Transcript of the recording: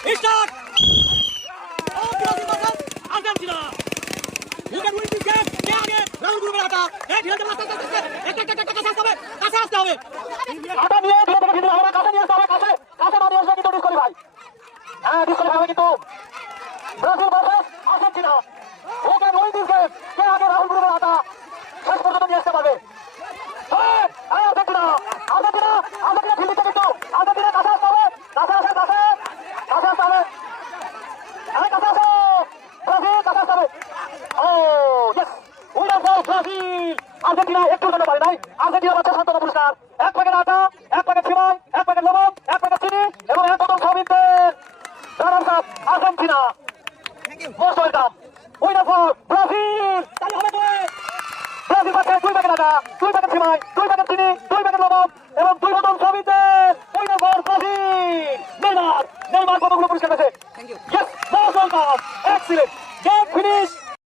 Start! Oh, Brazil versus Argentina. Who can win this game? কে আগে রাহুল গুরু বেলাটা এই ঢিল দেওয়া আস্তে আস্তে একটা কাছে আসতে হবে আটা নিয়ে ধীরে ধীরে ঢিল আমরা কাছে নিয়ে আসতে হবে কাছে মারি আসবে কিন্তু ডিসকোয়ালি ভাই হ্যাঁ ডিসকোয়ালি ভাবে কিন্তু Brazil versus Argentina Who can win this game? কে আগে রাহুল গুরু বেলাটা শেষ পর্যন্ত নিয়ে আসতে পারবে আর্জেন্টিনা ঢিল দিতে কিন্তু আর্জেন্টিনা কাছে আসতে হবে কাছে আসতে হবে আর্জেন্টিনা একটু জন্য পারে নাই আর্জেন্টিনা পাচ্ছে সান্ত্বনা পুরস্কার 1 প্যাকেট আটা 1 প্যাকেট সিমাই 1 প্যাকেট লবণ 1 প্যাকেট চিনি এবং 1 বোতল সবিতের runners up Argentina most welcome winner for Brazil তাই হবে তো ব্রাজিল পাচ্ছে 2 প্যাকেট আটা 2 প্যাকেট সিমাই 2 প্যাকেট চিনি 2 প্যাকেট লবণ এবং 2 বোতল সবিতের উইনার ফর ব্রাজিল নেইমার কতগুলো পুরস্কার পেয়েছে thank you yes most welcome excellent game finish